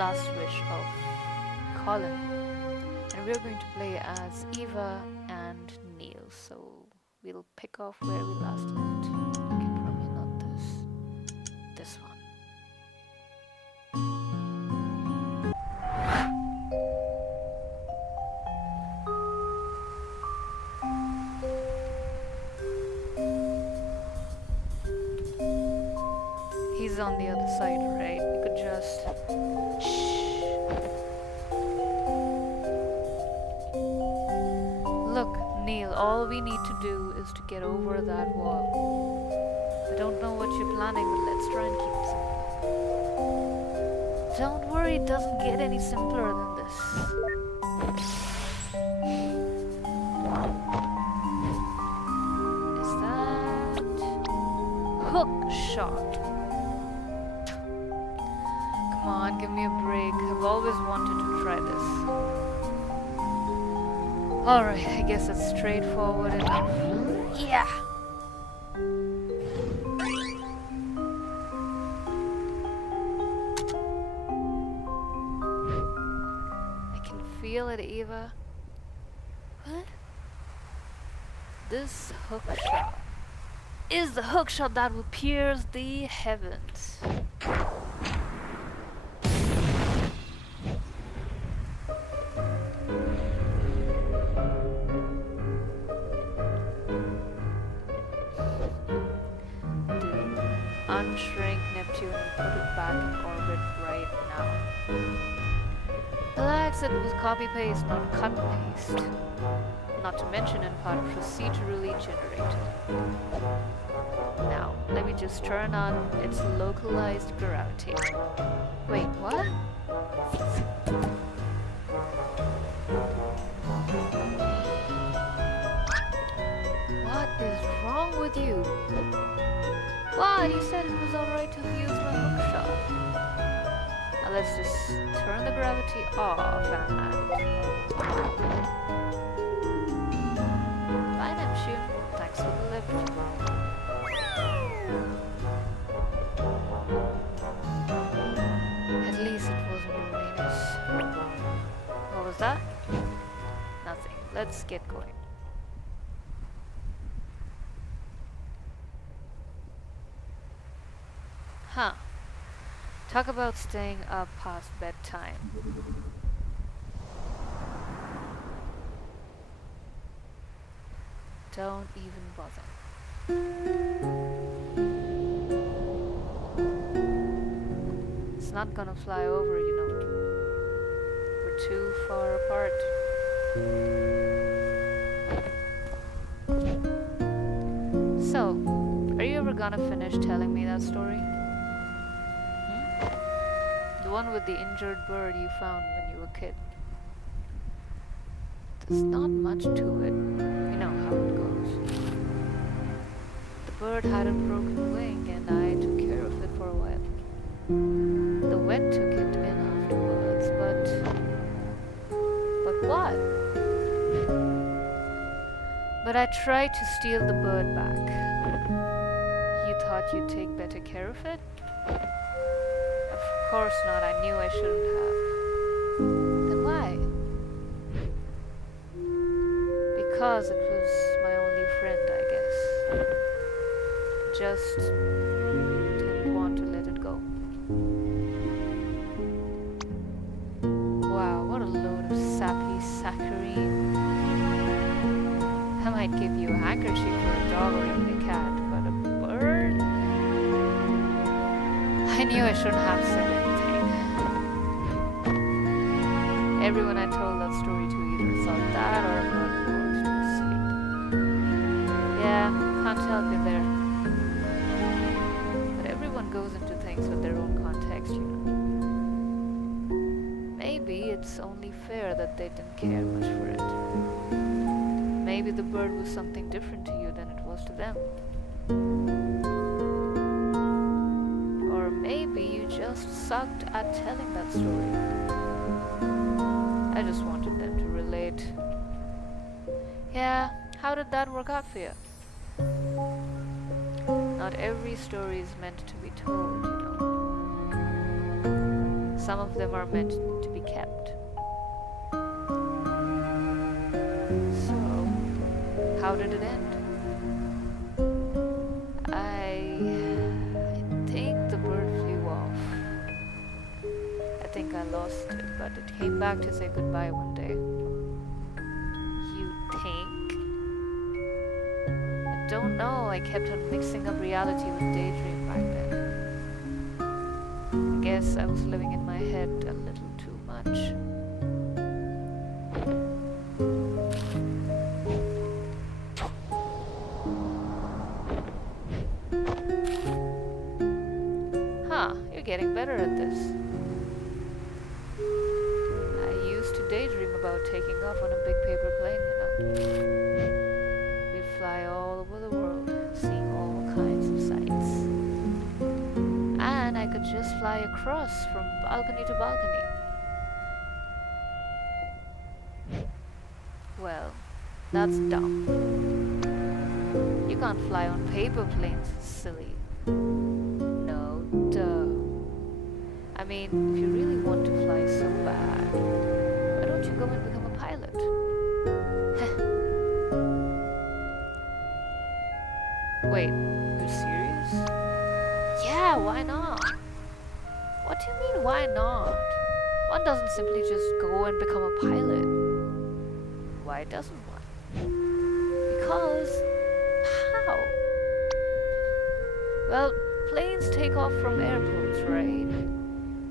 last wish of Colin. And we're going to play as Eva and Neil. So we'll pick off where we last left. Okay, probably not this. This one. He's on the other side, right? We could just... Shh. Look, Neil, all we need to do is to get over that wall. I don't know what you're planning, but let's try and keep it simple. Don't worry, it doesn't get any simpler than this. Is that... hook shot? Come on, give me a break. I've always wanted to try this. Alright, I guess it's straightforward enough. Yeah! I can feel it, Eva. What? This hook shot is the hook shot that will pierce the heavens. Unshrink Neptune and put it back in orbit right now. Relax, it was copy paste, not cut paste. Not to mention in part procedurally generated. Now, let me just turn on its localized gravity. Wait, what? What is wrong with you? What? You said it was alright to use my hook shot. Now let's just turn the gravity off and... Bye, Neptune. Thanks for the lift. At least it wasn't Uranus. What was that? Nothing. Let's get going. Huh. Talk about staying up past bedtime. Don't even bother. It's not gonna fly over, you know. We're too far apart. So, are you ever gonna finish telling me that story? The one with the injured bird you found when you were a kid. There's not much to it. You know how it goes. The bird had a broken wing and I took care of it for a while. The vet took it in afterwards, but what? But I tried to steal the bird back. You thought you'd take better care of it? Of course not, I knew I shouldn't have. Then why? Because it was my only friend, I guess. Just didn't want to let it go. Wow, what a load of sappy saccharine. I might give you a handkerchief for a dog or even a cat, but a bird? I knew I shouldn't have said anything. Everyone I told that story to either thought that or a bird forced to sleep. Yeah, can't help you there. But everyone goes into things with their own context, you know. Maybe it's only fair that they didn't care much for it. Maybe the bird was something different to you than it was to them. Or maybe you just sucked at telling that story. I just wanted them to relate. Yeah, how did that work out for you? Not every story is meant to be told, you know. some of them are meant to be kept. So, how did it end? I think the bird flew off. I think I lost it, but it came back to say goodbye one day. You think? I don't know, I kept on mixing up reality with daydream back then. I guess I was living in my head a little too much. You're getting better at this. I used to daydream about taking off on a big paper plane, We'd fly all over the world, seeing all kinds of sights. And I could just fly across from balcony to balcony. Well, that's dumb. You can't fly on paper planes, silly. No, duh. I mean, if you really want to fly so bad, why don't you go and become a pilot? Wait, you're serious? Yeah, why not? What do you mean, why not? One doesn't simply just go and become a pilot. Why doesn't one? Because, how? Well, planes take off from airports, right?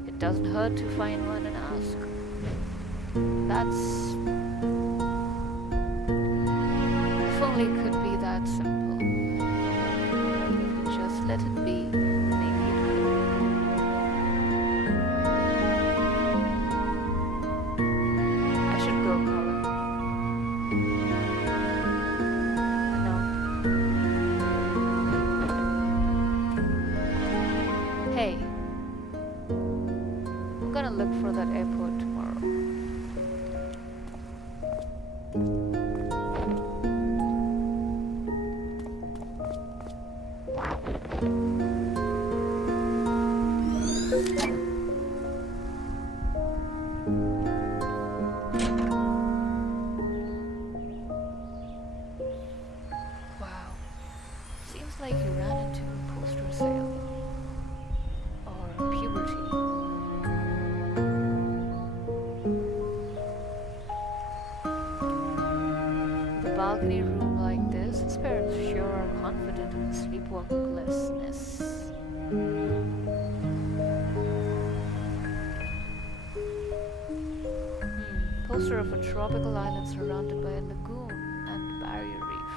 It doesn't hurt to find one and ask. That's... If only it could be that simple. Just let it be. Maybe it could. I should go, Colin. No. Hey. I'm gonna look for that airport tomorrow. Wow. Seems like you ran into a poster sale. Or puberty. Balcony room like this, its parents sure are confident in sleepwalklessness. Poster of a tropical island surrounded by a lagoon and barrier reef.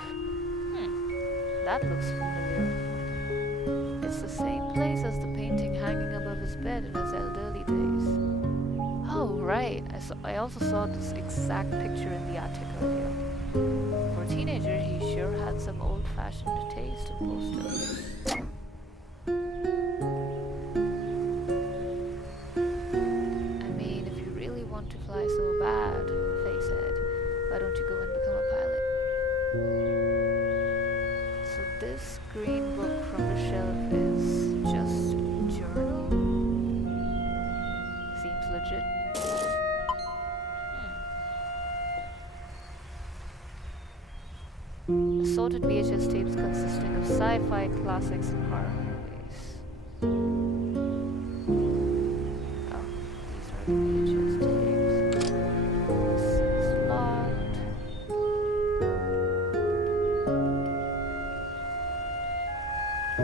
That looks familiar. It's the same place as the painting hanging above his bed in his elderly days. Oh, right. I also saw this exact picture in the attic earlier. For a teenager, he sure had some old-fashioned taste in posters. I mean, if you really want to fly so bad, Faye said, why don't you go and become a pilot? So this green book from the shelf is just a journal? Seems legit. Assorted VHS tapes consisting of sci-fi classics and horror movies. Oh, these are the VHS tapes. This is locked. A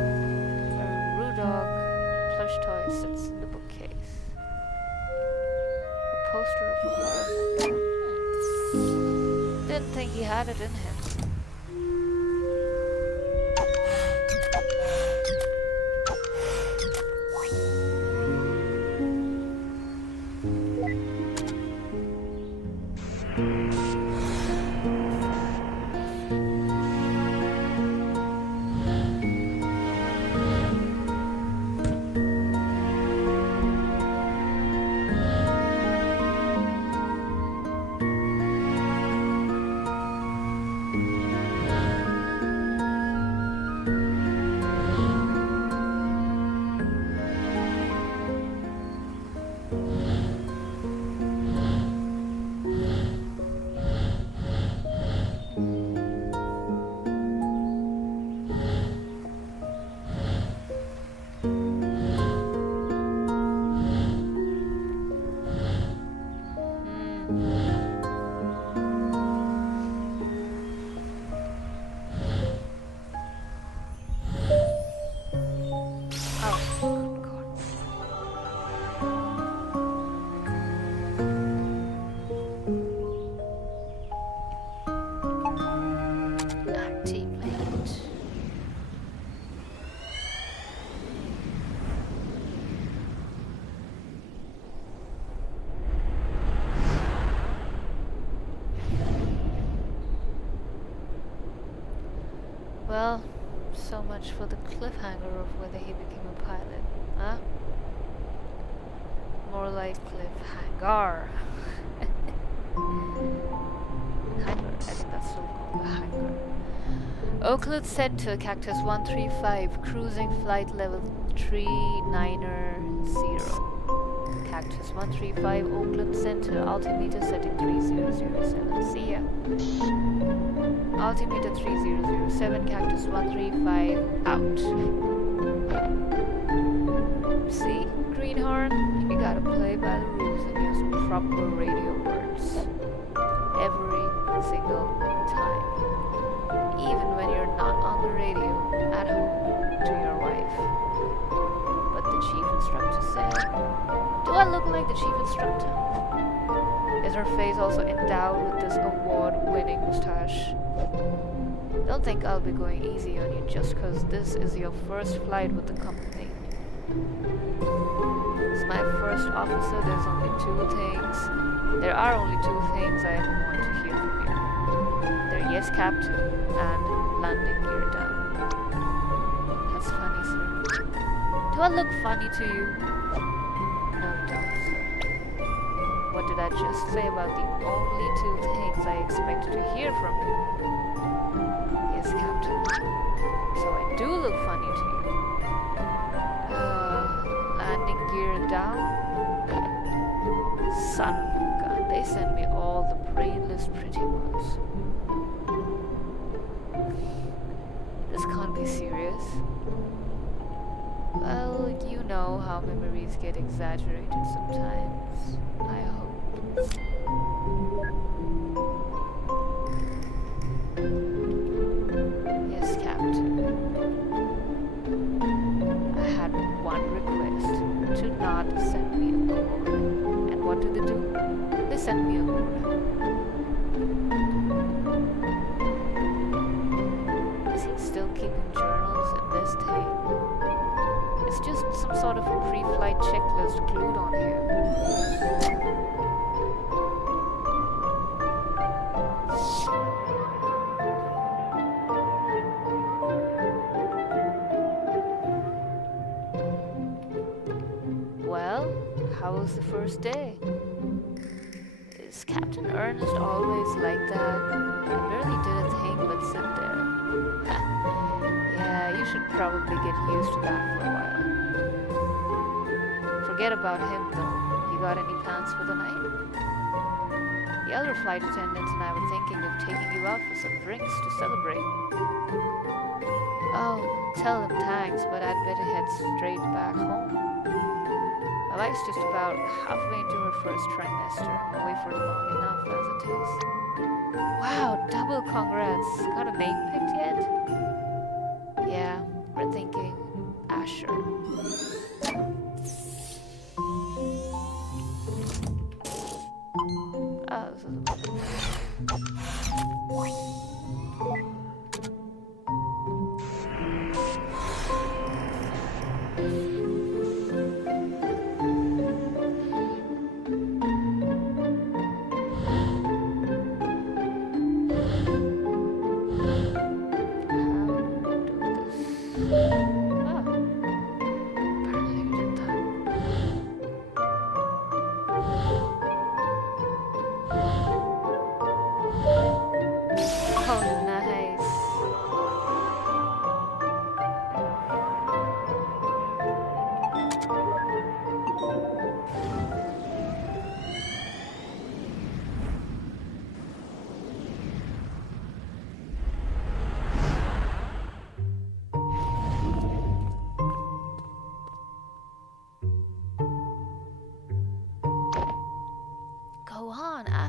Rudog plush toy sits in the bookcase. A poster of a horror movie. Didn't think he had it in him. So much for the cliffhanger of whether he became a pilot, huh? More like cliffhanger. Hanger, I think that's still called a hanger. Oakland Center, Cactus 135, cruising flight level 390. Cactus 135, Oakland Center, altimeter setting 3007. See ya. Altimeter 3007, Cactus 135, out. See, Greenhorn, you gotta play by the rules and use proper radio words. Every single time. Even when you're not on the radio, at home, to your wife. But the chief instructor said, do I look like the chief instructor? Is her face also endowed with this award-winning mustache? Don't think I'll be going easy on you just cause this is your first flight with the company. As my first officer, there are only two things I ever want to hear from you. They're yes, Captain, and landing gear down. That's funny, sir. Do I look funny to you? No, you don't, sir. What did I just say about the only two things I expected to hear from you? Yes, Captain. So I do look funny to you. Landing gear down? Son of a gun, they send me all the brainless pretty ones. This can't be serious. Well, you know how memories get exaggerated sometimes. I hope. Yes, Captain. I had one request, to not send me a gourd. And what do? They sent me a gourd. Is he still keeping journals in this thing? It's just some sort of a pre-flight checklist glued on here. Well, how was the first day? Is Captain Ernest always like that? I barely did a thing but sit there. Yeah, you should probably get used to that for a while. Forget about him though. You got any plans for the night? The other flight attendants and I were thinking of taking you out for some drinks to celebrate. Oh, tell them thanks, but I'd better head straight back home. My wife's just about halfway into her first trimester. I'm away for long enough as it is. Wow, double congrats. Got a name picked yet? Yeah, we're thinking Asher. Oh, this is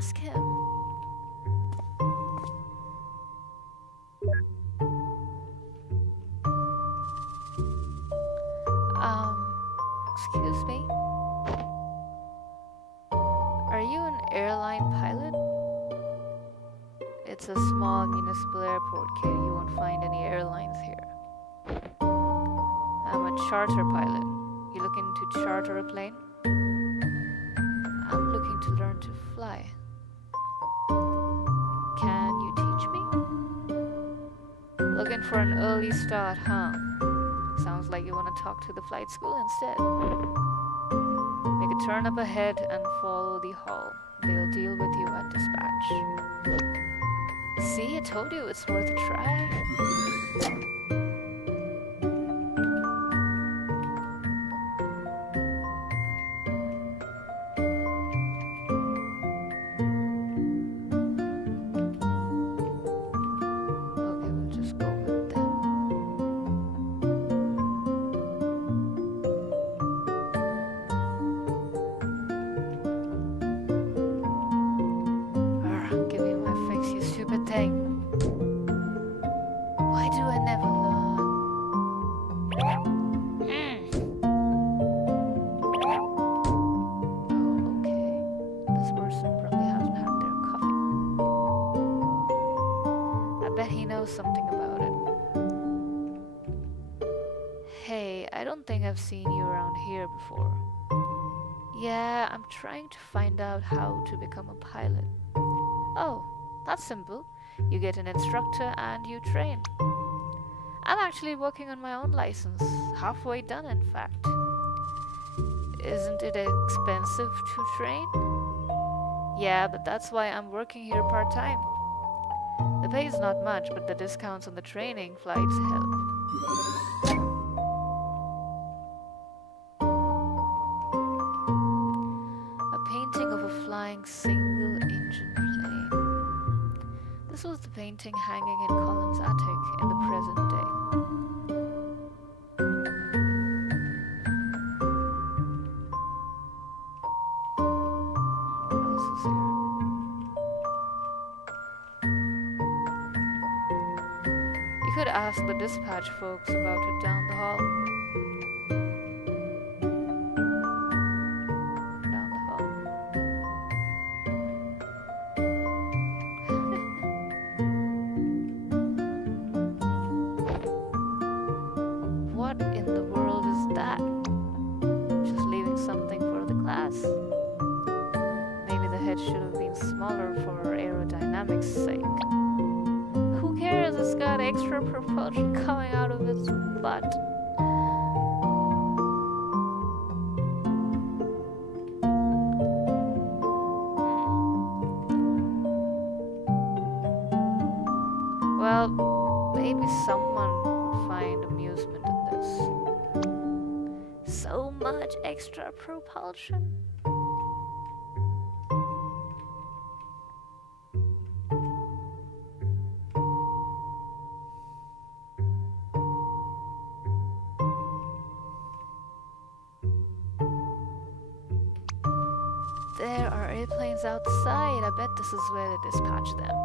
ask him. Excuse me? Are you an airline pilot? It's a small municipal airport, kid. You won't find any airlines here. I'm a charter pilot. You looking to charter a plane? I'm looking to learn to fly. Can you teach me? Look, Looking for an early start, huh? Sounds like you want to talk to the flight school instead. Make a turn up ahead and follow the hall. They'll deal with you at dispatch. See, I told you it's worth a try. Okay, we'll just go with them. Give me my fix, you stupid thing. Why do I never learn? Oh, okay. This person probably hasn't had their coffee. I bet he knows something about it. Hey, I don't think I've seen you around here before. Yeah, I'm trying to find out how to become a pilot. Oh, that's simple. You get an instructor and you train. I'm actually working on my own license. Halfway done, in fact. Isn't it expensive to train? Yeah, but that's why I'm working here part-time. The pay is not much, but the discounts on the training flights help. A painting of a flying single-engine plane. This was the painting hanging in Colin's attic in the present day. What else is here? You could ask the dispatch folks about it down the hall. Down the hall. What in the world is that? Just leaving something for the class. Maybe the head should have been smaller for aerodynamics' sake. Who cares? It's got extra propulsion coming out of its butt. Well, maybe someone would find amusement in this. So much extra propulsion. There are airplanes outside. I bet this is where they dispatch them.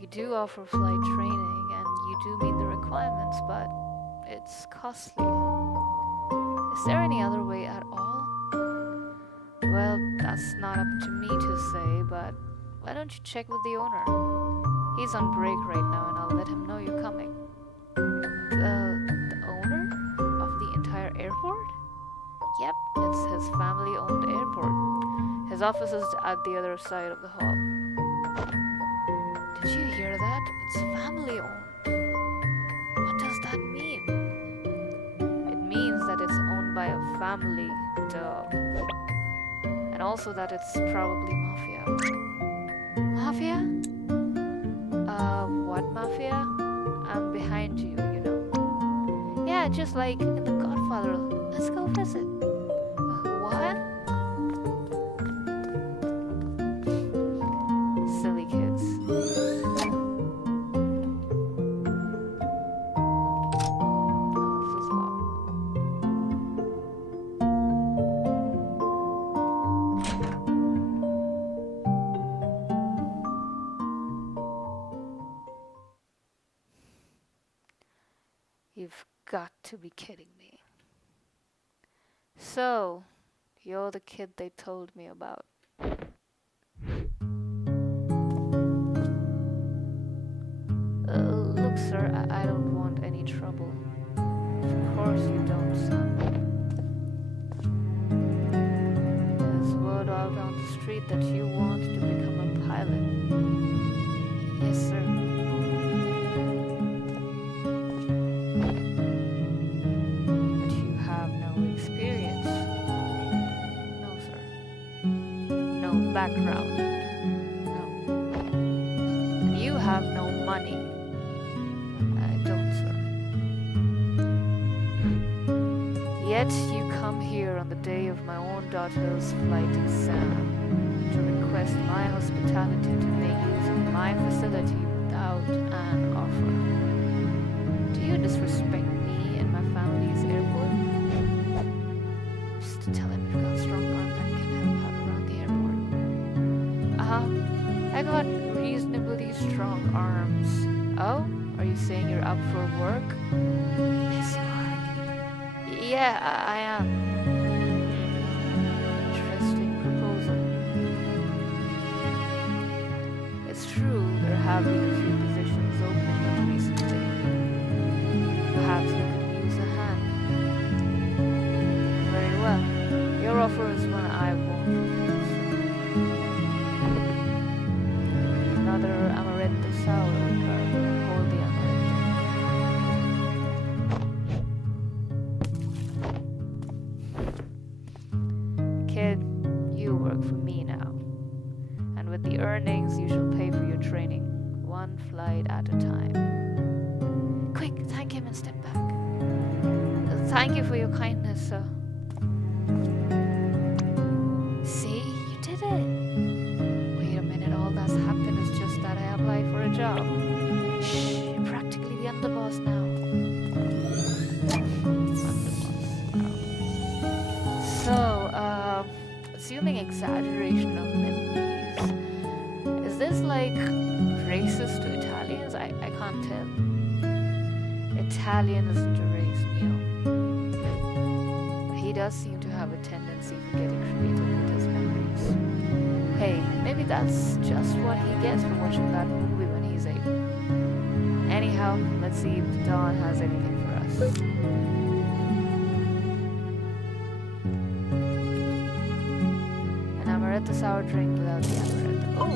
We do offer flight training and you do meet the requirements, but it's costly. Is there any other way at all? Well, that's not up to me to say, but why don't you check with the owner? He's on break right now and I'll let him know you're coming. The owner of the entire airport? Yep, it's his family-owned airport. His office is at the other side of the hall. Did you hear that? It's family-owned. What does that mean? It means that it's owned by a family, duh. And also that it's probably mafia. Mafia? What mafia? I'm behind you, you know. Yeah, just like in The Godfather. Let's go visit. What? Silly kids. Oh, this is locked. You've got to be kidding me. So, you're the kid they told me about. Look, sir, I don't want any trouble. Of course you don't, son. There's word out on the street that you want to become a background. No. And you have no money. I don't, sir. Yet you come here on the day of my own daughter's flight exam to request my hospitality to make use of my facility without an offer. Do you disrespect me and my family's airport? Just to tell him you've got strong arms and can help out around the airport. I got reasonably strong arms. Oh? Are you saying you're up for work? Yes, you are. Yeah, I am. Interesting proposal. It's true there have been a few positions opening up recently. Perhaps you could use a hand. Very well. Your offer is one I won't refuse. Another amaretto sour, girl. Hold the amaretto. Kid, you work for me now. And with the earnings, you shall pay for your training, one flight at a time. Quick, thank him and step back. Thank you for your kindness, sir. See, you did it. Wait a minute, all that's happened is just that I applied for a job. Shh, you're practically the underboss now. So, assuming exaggeration of memories, is this like racist to Italians? I can't tell. Italian isn't a race, Neil. But he does seem to have a tendency for getting creative with his memories. Hey, maybe that's just what he gets for watching that movie when he's 8. Anyhow, let's see if Dawn has anything for us. An amaretto sour drink without the amaretto. Oh!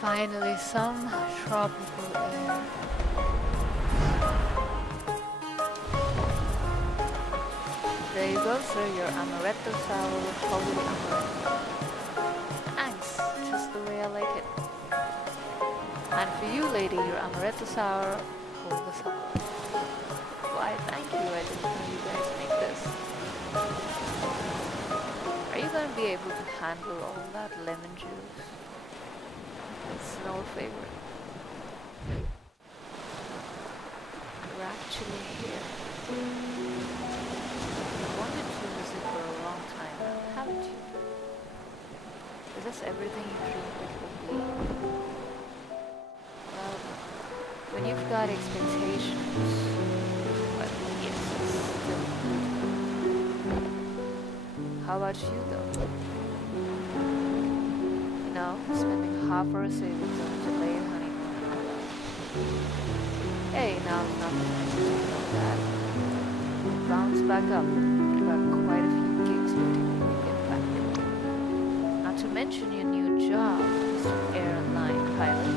Finally, some tropical air. There you go, sir, your amaretto sour, holy amaretto. Thanks, just the way I like it. And for you, lady, your amaretto sour, hold the sour. Why, thank you, I didn't know you guys make this. Are you going to be able to handle all that lemon juice? It's an old favorite. We're actually here. You wanted to visit for a long time, haven't you? Is this everything you dreamed it would be? Well, when you've got expectations, well, yes, it's still beautiful. How about you, though? You know, spending half our savings on a delayed honeymoon and all that. Hey, now's not the time to think about that. Bounce back up. I've got quite a few gigs waiting when we get back. Not to mention your new job, Mr. Airline Pilot.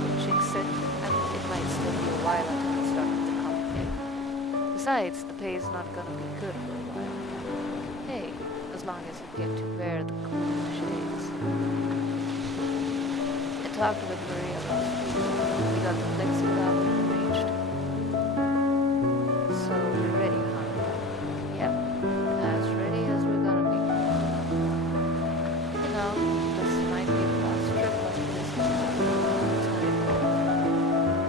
Coaching said it might still be a while until we start with the company. Besides, the pay is not gonna be good for a while. Hey, as long as you get to wear the cool shades. I talked with Maria last week. We got the flexible hours arranged. So we're ready, huh? Yep, as ready as we're gonna be. You know, this might be the last trip like this for a long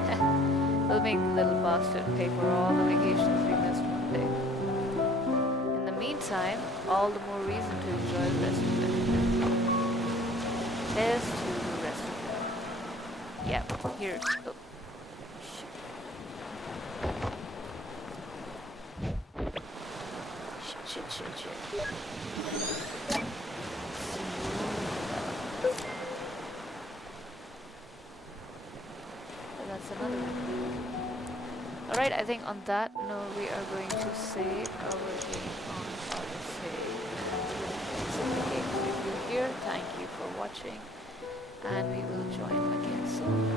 time. We'll make the little bastard pay for all the vacations we missed one day. In the meantime, all the more reason to enjoy the rest of it. Here's to the rest of it. Yep, here's... Oh, shit. Shit. But that's another one. Alright, I think on that note we are going to save our game on autosave. And we're going to exit the game. So if you're here, thank you for watching. And we will join again soon.